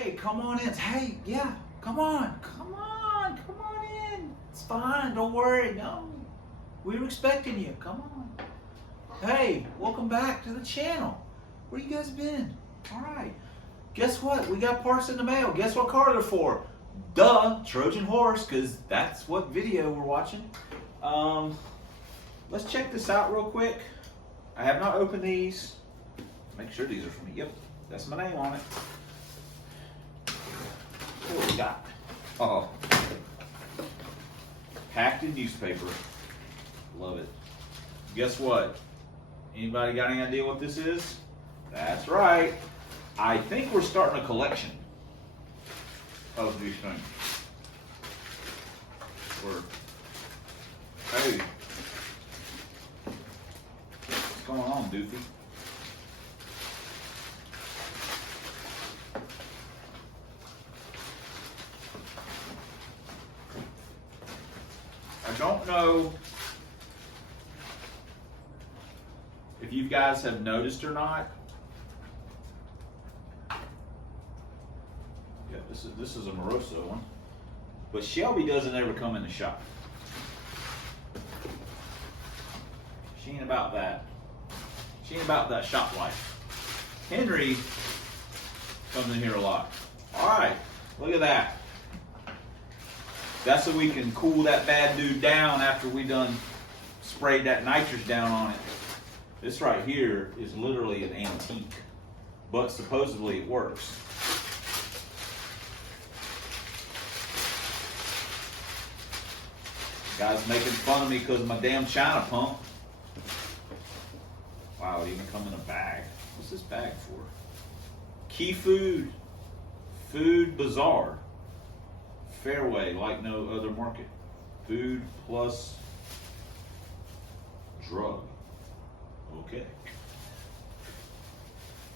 Hey, come on in. Hey, yeah, come on in. It's fine, don't worry, no. We were expecting you, come on. Hey, welcome back to the channel. Where you guys been? All right, guess what? We got parts in the mail. Guess what car they're for? Duh, Trojan horse, because that's what video we're watching. Let's check this out real quick. I have not opened these. Make sure these are for me. Yep, that's my name on it. What do we got? Oh, packed in newspaper. Love it. Guess what? Anybody got any idea what this is? That's right. I think we're starting a collection of these things. Hey, what's going on, Doofy? I don't know if you guys have noticed or not. Yeah, this is a Moroso one, but Shelby doesn't ever come in the shop. She ain't about that. She ain't about that shop life. Henry comes in here a lot. All right, look at that. That's so we can cool that bad dude down after we done sprayed that nitrous down on it. This right here is literally an antique, but supposedly it works. Guy's making fun of me because of my damn China pump. Wow, it even come in a bag. What's this bag for? Key Food, Food Bazaar. Fairway, like no other market. Food plus drug. Okay.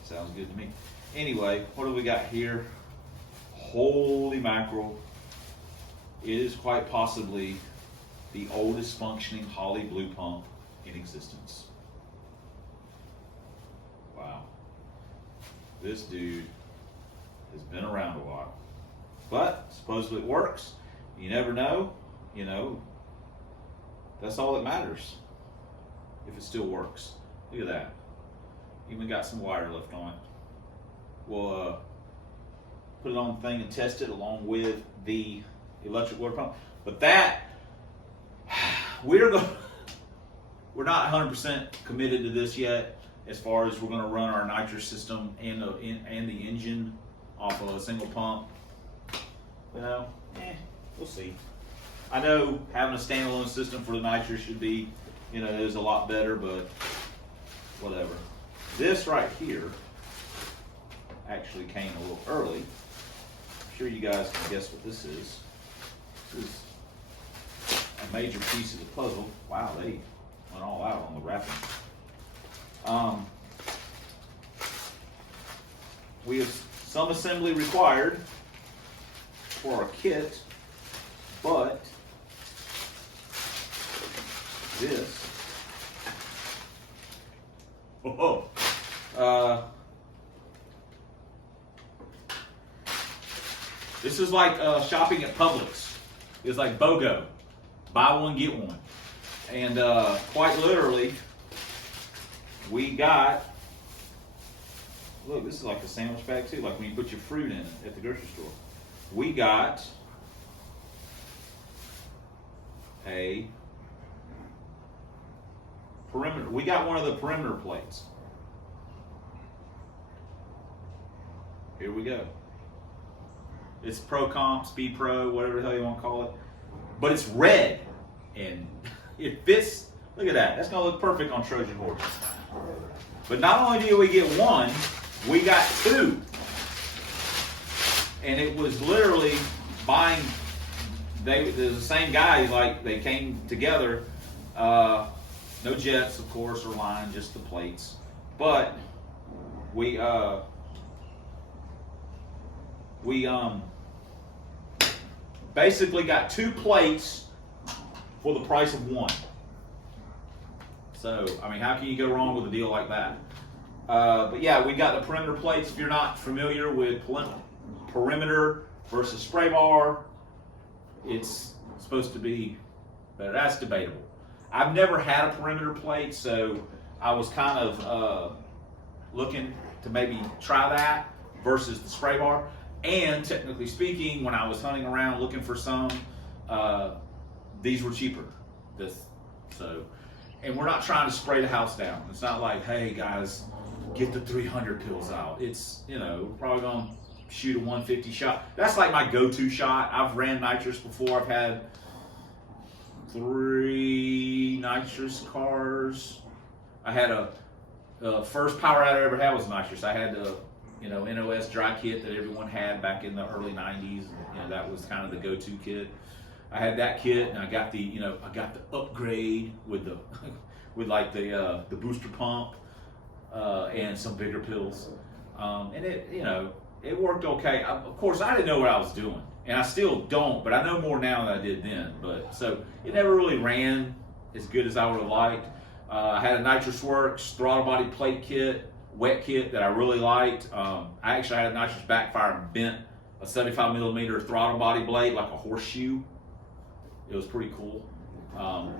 Sounds good to me. Anyway, what do we got here? Holy mackerel. It is quite possibly the oldest functioning Holley blue pump in existence. Wow. This dude has been around a while. But supposedly it works. You never know. You know, that's all that matters. If it still works. Look at that. Even got some wire left on it. We'll put it on the thing and test it along with the electric water pump. But that, we're not 100% committed to this yet. As far as we're going to run our nitrous system and the engine off of a single pump. You know, we'll see. I know having a standalone system for the nitrous should be, you know, is a lot better, but whatever. This right here actually came a little early. I'm sure you guys can guess what this is. This is a major piece of the puzzle. Wow, they went all out on the wrapping. We have some assembly required for our kit, but this, this is like shopping at Publix. It's like BOGO, buy one get one, and quite literally, we got. Look, this is like a sandwich bag too, like when you put your fruit in at the grocery store. We got a perimeter. We got one of the perimeter plates. Here we go. It's Pro Comp, Speed Pro, whatever the hell you want to call it. But it's red and it fits. Look at that. That's going to look perfect on Trojan horse. But not only do we get one, we got two. And it was literally buying, they're the same guys, like they came together. No jets, of course, or line, just the plates. But we basically got two plates for the price of one. So, I mean, how can you go wrong with a deal like that? But yeah, we got the perimeter plates. If you're not familiar with perimeter versus spray bar, it's supposed to be better. That's debatable. I've never had a perimeter plate, so I was kind of looking to maybe try that versus the spray bar. And technically speaking, when I was hunting around looking for some, these were cheaper. And we're not trying to spray the house down. It's not like, hey guys, get the 300 pills out. It's, you know, probably gonna shoot a 150 shot. That's like my go-to shot. I've ran nitrous before. I've had 3 nitrous cars. I had the first power out I ever had was nitrous. I had the, you know, NOS dry kit that everyone had back in the early 90s. You know, that was kind of the go-to kit. I had that kit, and I got the, you know, I got the upgrade with the, with like the booster pump and some bigger pills, and it, you know, it worked okay. Of course, I didn't know what I was doing, and I still don't, but I know more now than I did then. But so it never really ran as good as I would have liked. I had a Nitrous Works throttle body plate kit, wet kit that I really liked. I actually had a nitrous backfire and bent a 75mm throttle body blade like a horseshoe. It was pretty cool. I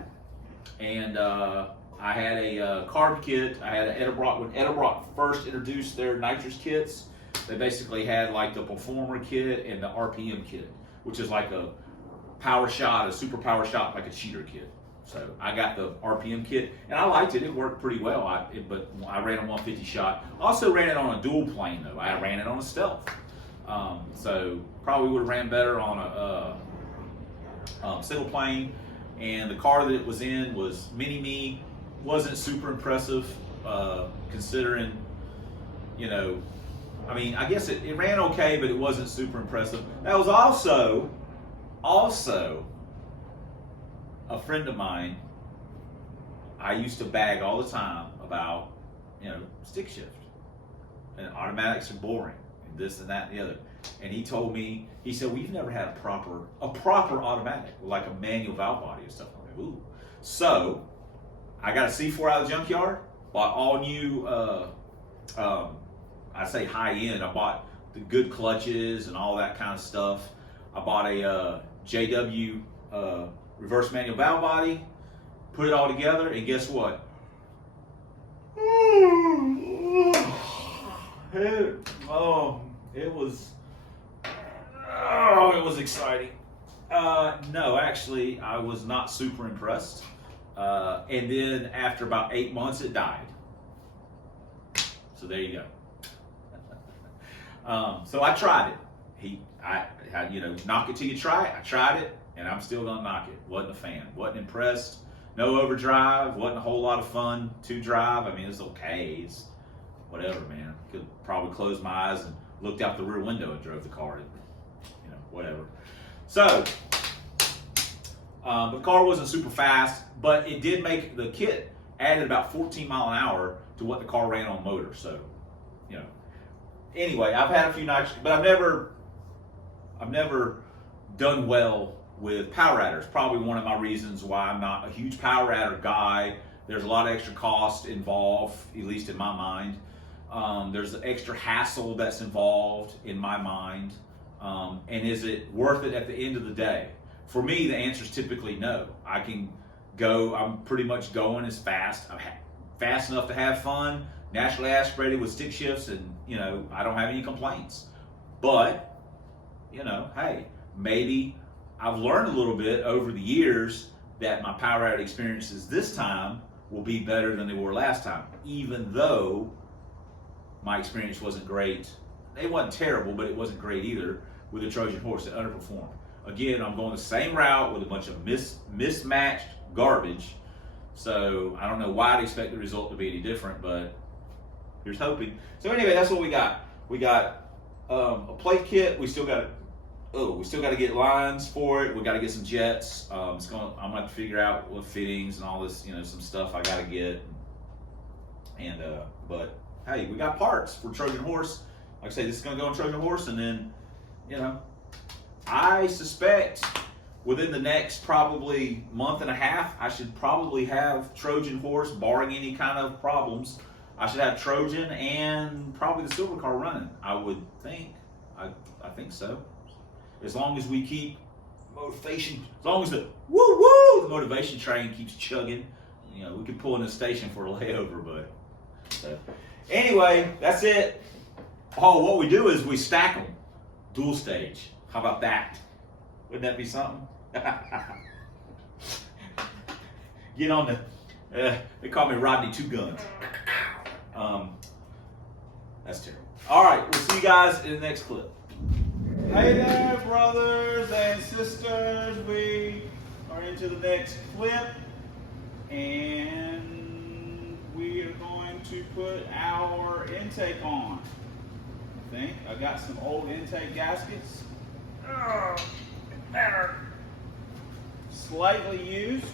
had a carb kit. I had an Edelbrock. When Edelbrock first introduced their nitrous kits, they basically had like the Performer kit and the RPM kit, which is like a power shot, a super power shot, like a cheater kit. So I got the RPM kit, and I liked it. It worked pretty well. But I ran a 150 shot. Also ran it on a dual plane though. I ran it on a Stealth. So probably would have ran better on a single plane. And the car that it was in was Mini Me. Wasn't super impressive considering, you know, I mean, I guess it ran okay, but it wasn't super impressive. That was also a friend of mine. I used to bag all the time about, you know, stick shift and automatics are boring and this and that and the other. And he told me, he said, well, you've never had a proper automatic, like a manual valve body and stuff. I'm like, ooh. So I got a C4 out of the junkyard, bought all new, I say high end. I bought the good clutches and all that kind of stuff. I bought a JW reverse manual valve body, put it all together, and guess what? It was exciting. No, actually, I was not super impressed. And then after about 8 months, it died. So there you go. So I tried it. You know, knock it till you try it. I tried it, and I'm still gonna knock it. Wasn't a fan. Wasn't impressed. No overdrive. Wasn't a whole lot of fun to drive. I mean, it's okay. It's whatever, man. Could probably close my eyes and looked out the rear window and drove the car. You know, whatever. So, the car wasn't super fast, but it did make the kit added about 14 mile an hour to what the car ran on motor. So, you know. Anyway, I've had a few nights, but I've never done well with power adders. Probably one of my reasons why I'm not a huge power adder guy. There's a lot of extra cost involved, at least in my mind. There's the extra hassle that's involved in my mind. And is it worth it at the end of the day? For me, the answer is typically no. I can go, I'm pretty much going as fast. I'm fast enough to have fun, naturally aspirated with stick shifts, and, you know, I don't have any complaints. But, you know, hey, maybe I've learned a little bit over the years that my power adder experiences this time will be better than they were last time, even though my experience wasn't great. It wasn't terrible, but it wasn't great either with the Trojan horse. It underperformed. Again, I'm going the same route with a bunch of mismatched garbage. So I don't know why I'd expect the result to be any different, but here's hoping. So anyway, that's what we got. We got a plate kit. We still got to get lines for it. We got to get some jets. I'm gonna have to figure out what fittings and all this, you know, some stuff I got to get. And but hey, we got parts for Trojan horse. Like I say, this is gonna go on Trojan horse, and then, you know, I suspect within the next probably month and a half, I should probably have Trojan horse, barring any kind of problems. I should have Trojan and probably the silver car running, I would think. I think so. As long as we keep motivation, as long as the the motivation train keeps chugging, you know, we can pull in the station for a layover, but. So, anyway, that's it. Oh, what we do is we stack them, dual stage. How about that? Wouldn't that be something? Get on the, they call me Rodney Two Guns. That's terrible. All right, we'll see you guys in the next clip. Hey there, brothers and sisters. We are into the next clip, and we are going to put our intake on. I think I got some old intake gaskets. Slightly used.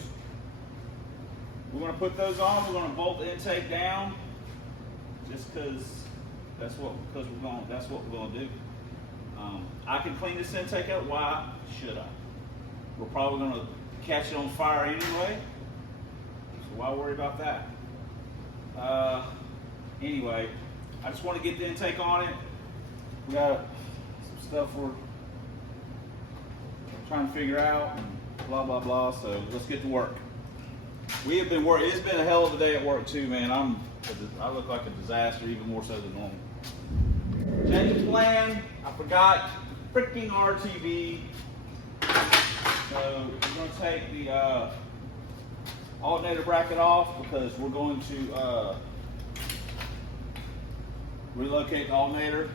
We're going to put those on. We're going to bolt the intake down, just because that's what we're going to do. I can clean this intake up. Why should I? We're probably going to catch it on fire anyway, so why worry about that? Anyway, I just want to get the intake on it. We got some stuff we're trying to figure out, and blah blah blah. So let's get to work. We have been working. It's been a hell of a day at work too, man. I look like a disaster, even more so than normal. Change of plan. I forgot freaking RTV. So we're going to take the alternator bracket off because we're going to relocate the alternator,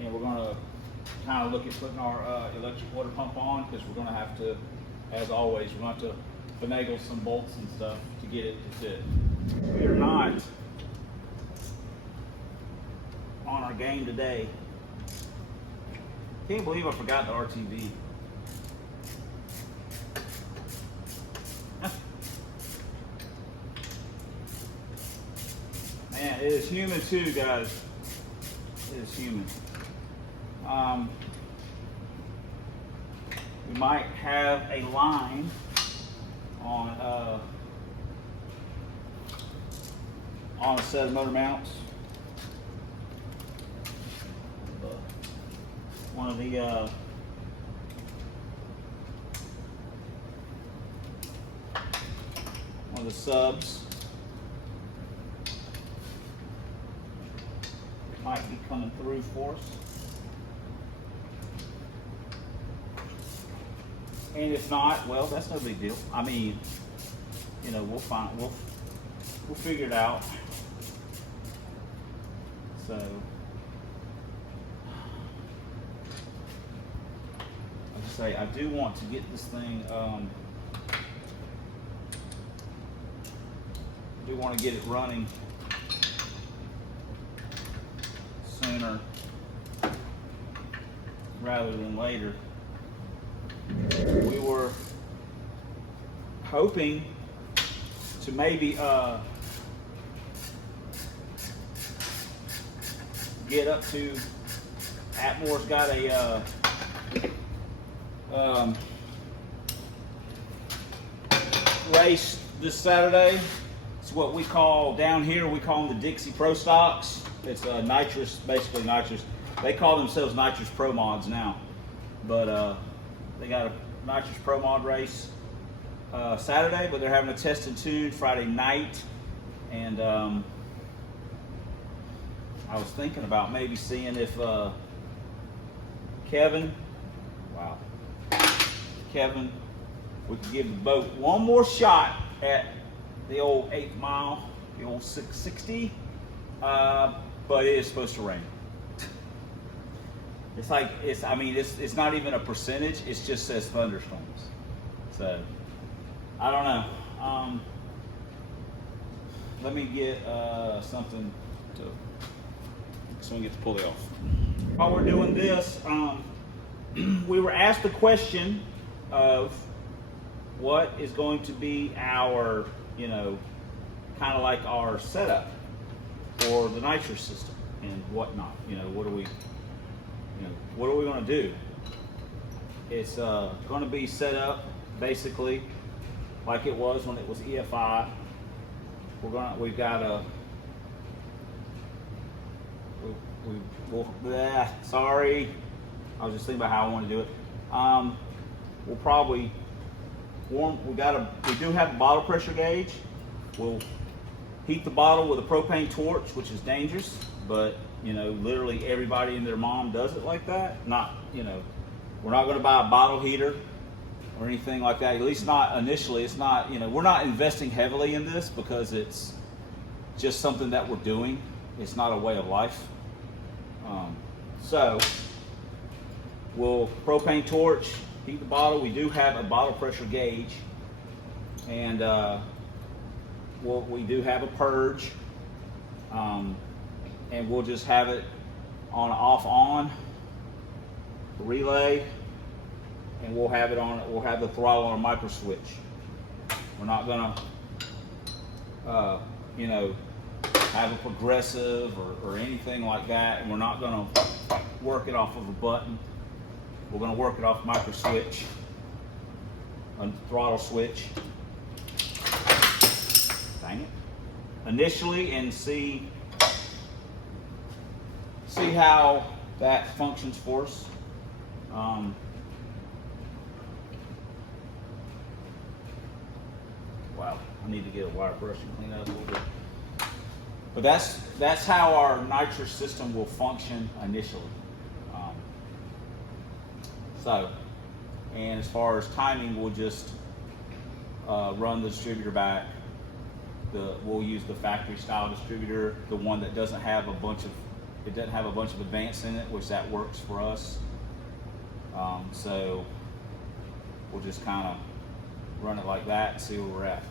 and we're going to kind of look at putting our electric water pump on, because we're going to have to, as always, we're going to have to finagle some bolts and stuff to get it to fit. We are not on our game today. Can't believe I forgot the RTV. Man, it is humid too, guys. It is humid. We might have a line on a set of motor mounts. One of the subs might be coming through for us. And if not, well, that's no big deal. I mean, you know, we'll figure it out. So, like I say, I do want to get this thing, do want to get it running sooner rather than later. We were hoping to maybe get up to, Atmore's got a race this Saturday. It's what we call, down here, we call them the Dixie Pro Stocks. It's nitrous, basically nitrous. They call themselves Nitrous Pro Mods now, but they got a Nitrous Pro Mod race Saturday, but they're having a test and tune Friday night. And I was thinking about maybe seeing if Kevin, we could give the boat one more shot at the old 8th mile, the old 660, but it is supposed to rain. It's like, it's not even a percentage, it just says thunderstorms. So, I don't know. Let me get something so we can get the pulley off. While we're doing this, we were asked the question of what is going to be our, you know, kind of like our setup for the nitrous system and whatnot. You know, what are we going to do? It's going to be set up basically like it was when it was EFI. I was just thinking about how I want to do it. We'll probably warm. We do have the bottle pressure gauge. We'll heat the bottle with a propane torch, which is dangerous, but you know, literally everybody and their mom does it like that. Not, you know, we're not going to buy a bottle heater or anything like that. At least not initially. It's not, you know, we're not investing heavily in this because it's just something that we're doing. It's not a way of life. So we'll propane torch, heat the bottle. We do have a bottle pressure gauge, and we do have a purge, and we'll just have it on, off, on relay, and we'll have it on. We'll have the throttle on a micro switch. We're not gonna, you know, have a progressive or anything like that, and we're not gonna work it off of a button. We're gonna work it off micro switch, a throttle switch. Dang it. Initially, and see how that functions for us. Wow, I need to get a wire brush and clean that up a little bit. But that's how our nitrous system will function initially. And as far as timing, we'll just run the distributor back. We'll use the factory style distributor, the one that doesn't have a bunch of advance in it, which that works for us. So we'll just kind of run it like that and see where we're at.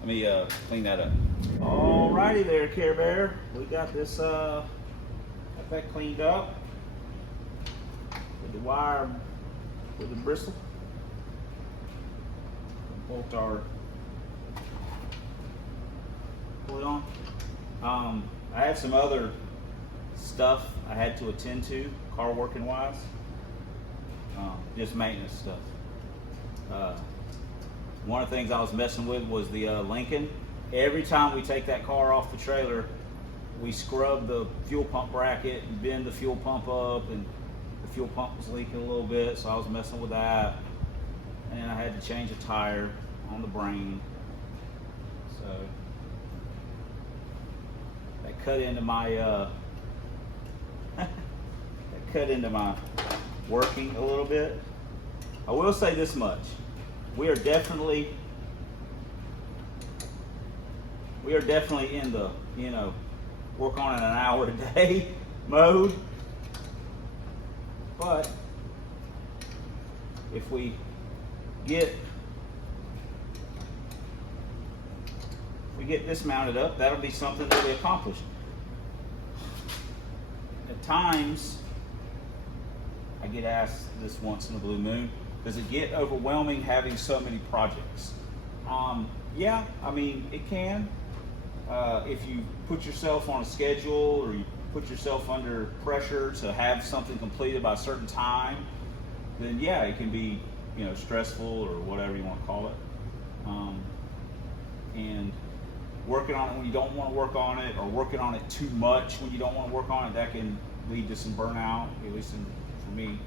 Let me clean that up. Alrighty there, Care Bear. We got this, got that cleaned up with the wire, with the bristle. Bolt our pulley on. I have some other stuff I had to attend to, car working wise. Just maintenance stuff. One of the things I was messing with was the Lincoln. Every time we take that car off the trailer, we scrub the fuel pump bracket and bend the fuel pump up, and the fuel pump was leaking a little bit, so I was messing with that. And I had to change a tire on the brain. So that cut into my working a little bit. I will say this much. We are definitely in the, you know, work on it an hour a day mode. But if we get this mounted up, that'll be something that we accomplish. At times, I get asked this once in a blue moon, does it get overwhelming having so many projects? Yeah, I mean, it can. If you put yourself on a schedule, or you put yourself under pressure to have something completed by a certain time, then yeah, it can be, you know, stressful or whatever you want to call it. And working on it when you don't want to work on it, or working on it too much when you don't want to work on it, that can lead to some burnout, at least for me.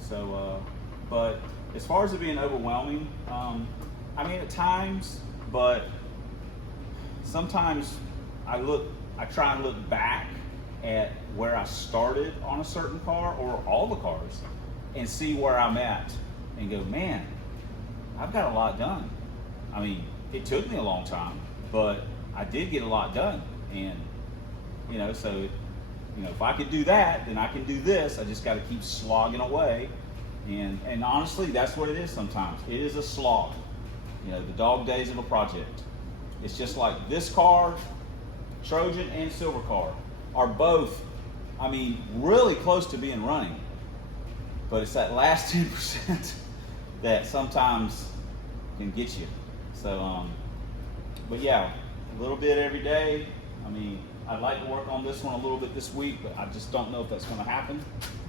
So, but as far as it being overwhelming, I mean, at times, but sometimes I try and look back at where I started on a certain car, or all the cars, and see where I'm at and go, man, I've got a lot done. I mean, it took me a long time, but I did get a lot done. And, you know, so, you know, if I could do that, then I can do this. I just got to keep slogging away. And honestly, that's what it is sometimes. It is a slog. You know, the dog days of a project. It's just like this car, Trojan and Silver car, are both, I mean, really close to being running. But it's that last 10% that sometimes can get you. So, but yeah, a little bit every day. I mean, I'd like to work on this one a little bit this week, but I just don't know if that's going to happen.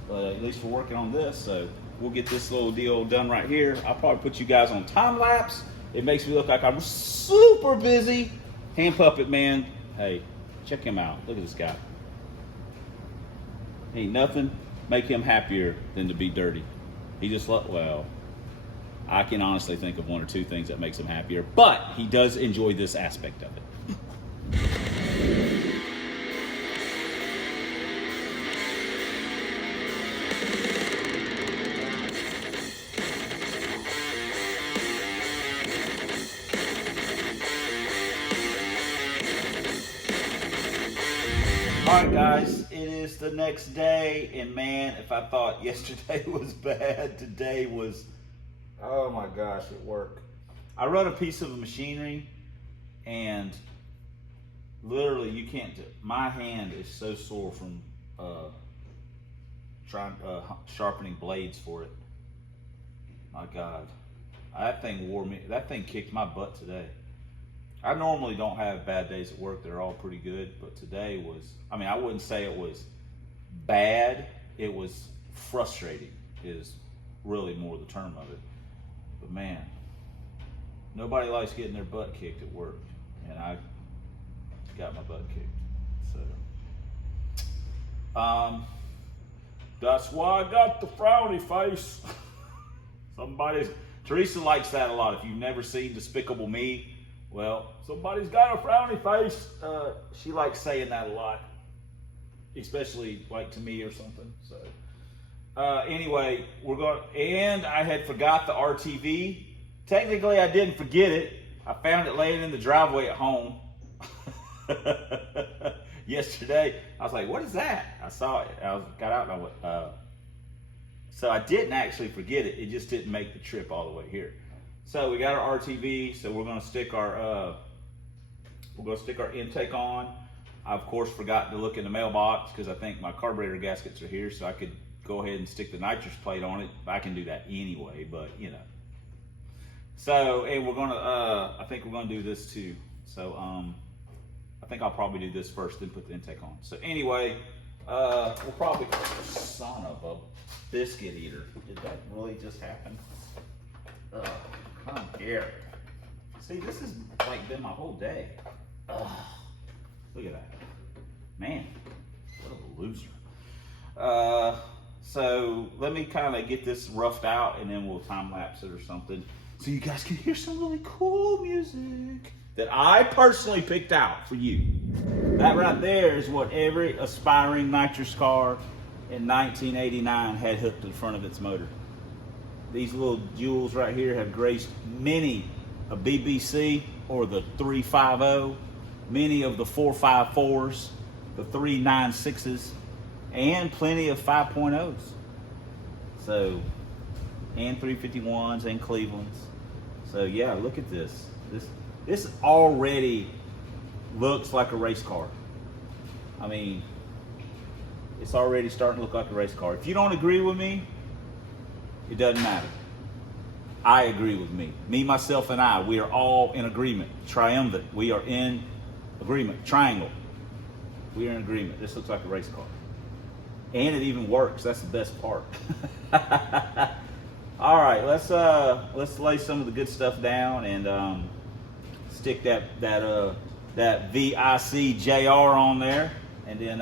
But at least we're working on this, so we'll get this little deal done right here. I'll probably put you guys on time lapse. It makes me look like I'm super busy. Hand puppet man, hey, check him out. Look at this guy. Ain't nothing make him happier than to be dirty? He just well, I can honestly think of one or two things that makes him happier, but he does enjoy this aspect of it. All right, guys, it is the next day, and man, if I thought yesterday was bad, today was, oh my gosh, at work. I run a piece of machinery, and literally you can't do, my hand is so sore from sharpening blades for it. My God, that thing kicked my butt today. I normally don't have bad days at work. They're all pretty good, but today was, I mean, I wouldn't say it was bad. It was frustrating is really more the term of it. But man, nobody likes getting their butt kicked at work, and I got my butt kicked. So, that's why I got the frowny face. Teresa likes that a lot. If you've never seen Despicable Me, well, somebody's got a frowny face. She likes saying that a lot, especially like to me or something. So, anyway, and I had forgot the RTV. Technically, I didn't forget it. I found it laying in the driveway at home yesterday. I was like, "What is that?" I saw it. Got out and I went. So I didn't actually forget it. It just didn't make the trip all the way here. So we got our RTV, so we're gonna stick our intake on. I of course forgot to look in the mailbox because I think my carburetor gaskets are here, so I could go ahead and stick the nitrous plate on it. I can do that anyway, but you know. So, and we're gonna I think we're gonna do this too. So I think I'll probably do this first, then put the intake on. So anyway, we'll probably, son of a biscuit eater. Did that really just happen? Come here. See, this has like been my whole day. Look at that. Man, what a loser. So let me kind of get this roughed out and then we'll time lapse it or something so you guys can hear some really cool music that I personally picked out for you. That right there is what every aspiring nitrous car in 1989 had hooked to the front of its motor. These little jewels right here have graced many a BBC or the 350, many of the 454s, the 396s, and plenty of 5.0s. So, and 351s and Clevelands. So yeah, look at this. This already looks like a race car. I mean, it's already starting to look like a race car. If you don't agree with me, it doesn't matter. I agree with me. Me, myself, and I, we are all in agreement. Triumvirate. We are in agreement. Triangle. We are in agreement. This looks like a race car. And it even works. That's the best part. All right, let's lay some of the good stuff down and stick that VIC JR on there, and then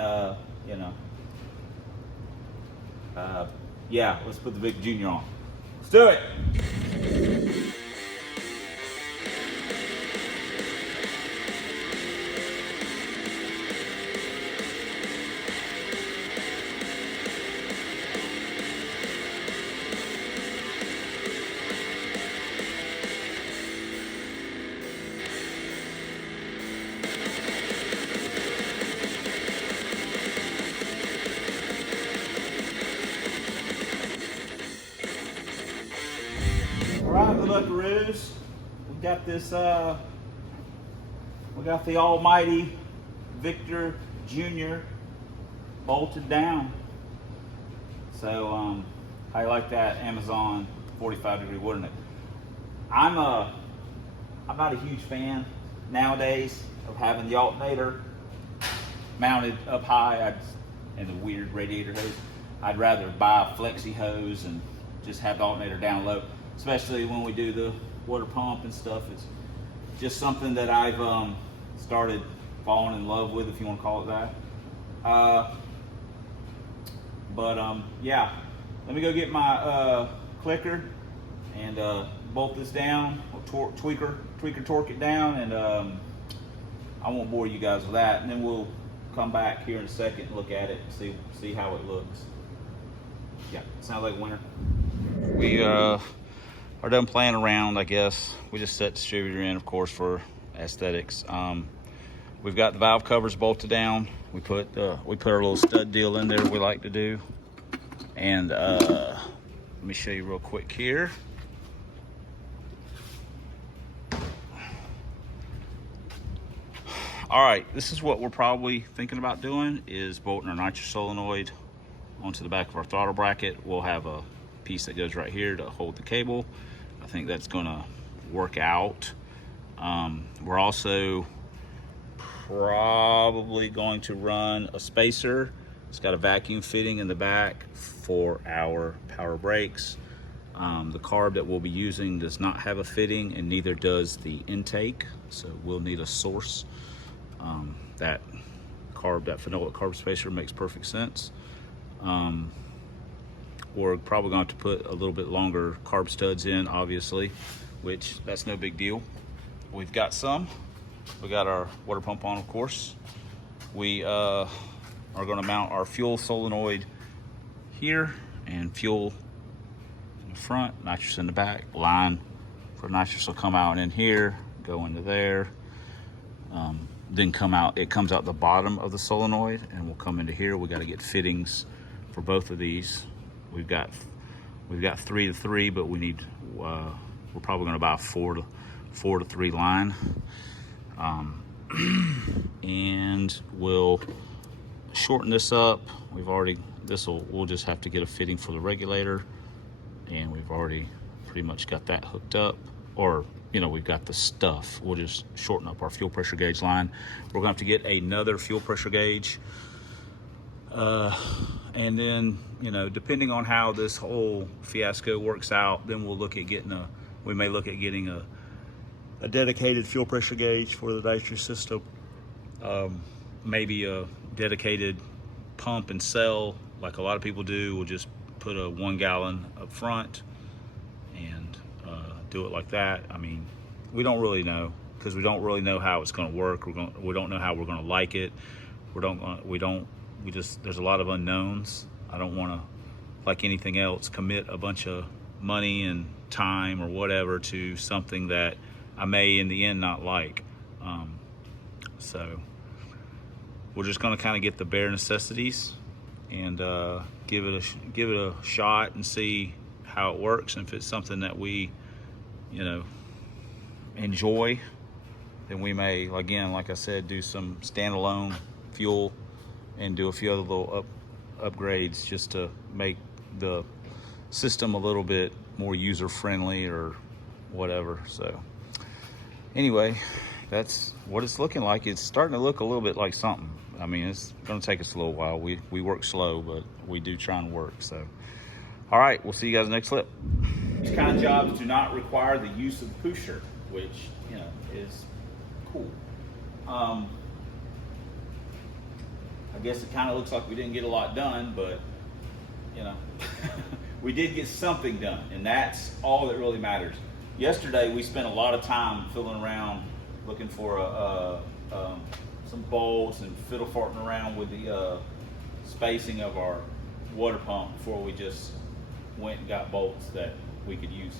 yeah, let's put the Vic Jr. on. Let's do it. Buckaroos, we got this, we got the almighty Victor Jr. bolted down. So, how you like that Amazon 45-degree wood? I'm not a huge fan nowadays of having the alternator mounted up high and the weird radiator hose. I'd rather buy a flexi hose and just have the alternator down low. Especially when we do the water pump and stuff. It's just something that I've started falling in love with, if you want to call it that. But yeah, let me go get my clicker and bolt this down, or tweaker torque it down, and I won't bore you guys with that. And then we'll come back here in a second and look at it and see how it looks. Yeah, sounds like winter. We are done playing around, I guess. We just set distributor in, of course, for aesthetics. We've got the valve covers bolted down. We put our little stud deal in there we like to do. And let me show you real quick here. All right, this is what we're probably thinking about doing, is bolting our nitrous solenoid onto the back of our throttle bracket. We'll have a piece that goes right here to hold the cable. I think that's gonna work out. We're also probably going to run a spacer. It's got a vacuum fitting in the back for our power brakes. The carb that we'll be using does not have a fitting, and neither does the intake, so we'll need a source. That phenolic carb spacer makes perfect sense. We're probably going to have to put a little bit longer carb studs in, obviously, which that's no big deal. We've got some. We got our water pump on, of course. We are going to mount our fuel solenoid here, and fuel in the front, nitrous in the back. Line for nitrous will come out in here, go into there. Then it comes out the bottom of the solenoid and will come into here. We got to get fittings for both of these. We've got 3 to 3, but we need we're probably going to buy a 4 to 3 line. And we'll shorten this up. We'll just have to get a fitting for the regulator, and we've already pretty much got that hooked up, or we've got the stuff. We'll just shorten up our fuel pressure gauge line. We're gonna have to get another fuel pressure gauge. And then, depending on how this whole fiasco works out, then we'll look at we may look at getting a dedicated fuel pressure gauge for the nitrous system. Maybe a dedicated pump and cell, like a lot of people do. We'll just put a 1 gallon up front and do it like that. I mean, we don't really know, because we don't really know how it's going to work. We don't know how we're going to like it. There's a lot of unknowns. I don't want to, like anything else, commit a bunch of money and time or whatever to something that I may in the end not like. So we're just going to kind of get the bare necessities and give it a shot and see how it works. And if it's something that we enjoy, then we may, again, like I said, do some standalone fuel and do a few other little upgrades just to make the system a little bit more user friendly or whatever. So anyway, that's what it's looking like. It's starting to look a little bit like something. I mean, it's going to take us a little while. We work slow, but we do try and work. So all right, we'll see you guys next clip. These kind of jobs do not require the use of the pusher, which is cool. I guess it kind of looks like we didn't get a lot done, but we did get something done, and that's all that really matters. Yesterday we spent a lot of time fiddling around looking for some bolts and fiddle farting around with the spacing of our water pump before we just went and got bolts that we could use.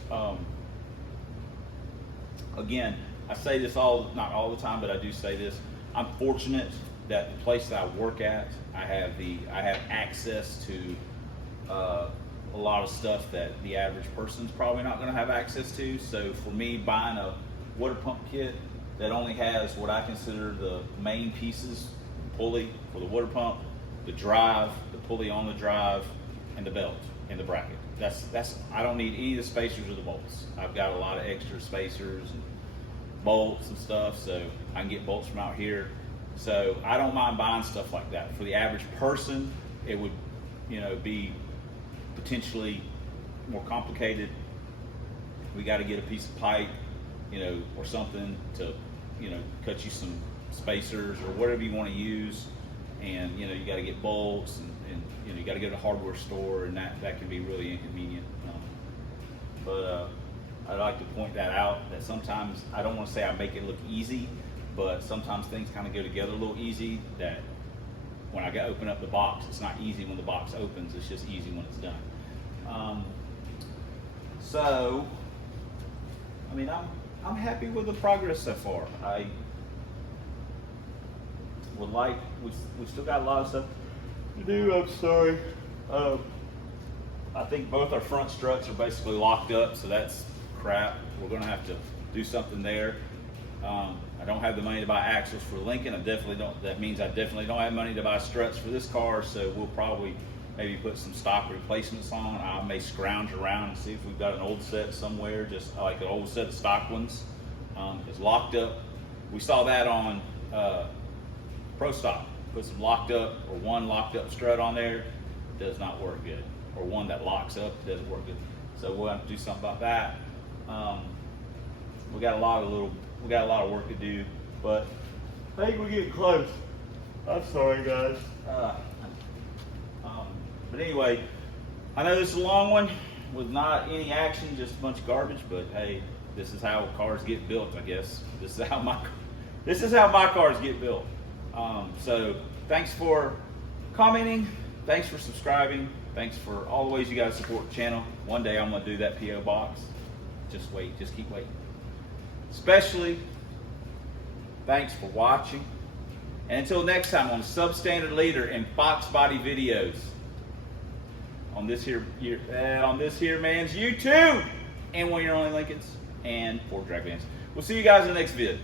Again, I say this not all the time, but I do say this. I'm fortunate that the place that I work at, I have access to a lot of stuff that the average person's probably not going to have access to. So for me, buying a water pump kit that only has what I consider the main pieces: pulley for the water pump, the drive, the pulley on the drive, and the belt and the bracket. That's I don't need any of the spacers or the bolts. I've got a lot of extra spacers and bolts and stuff, so I can get bolts from out here. So I don't mind buying stuff like that. For the average person, it would be potentially more complicated. We got to get a piece of pipe, or something to cut you some spacers or whatever you want to use. and you know you got to get bolts, and you know you got to go to a hardware store, and that can be really inconvenient. But I'd like to point that out, that sometimes, I don't want to say I make it look easy, but sometimes things kind of go together a little easy, that when I open up the box, it's not easy when the box opens, it's just easy when it's done. So, I mean, I'm happy with the progress so far. I would like, we still got a lot of stuff to do, I'm sorry. I think both our front struts are basically locked up, so that's crap. We're gonna have to do something there. I don't have the money to buy axles for Lincoln. That means I definitely don't have money to buy struts for this car, so we'll probably maybe put some stock replacements on. I may scrounge around and see if we've got an old set somewhere, just like an old set of stock ones. It's locked up. We saw that on Pro Stock. Put some locked up, or one locked up strut on there, does not work good. Or one that locks up, doesn't work good. So we'll have to do something about that. We got a lot of work to do, but I think we're getting close. I'm sorry, guys. But anyway, I know this is a long one with not any action, just a bunch of garbage. But hey, this is how cars get built, I guess. This is how my cars get built. So thanks for commenting. Thanks for subscribing. Thanks for all the ways you guys support the channel. One day I'm gonna do that P.O. box. Just wait, just keep waiting. Especially, thanks for watching. And until next time on Substandard Leader and Fox Body videos on this here man's YouTube and one of your only Lincolns and Ford drag vans. We'll see you guys in the next vid.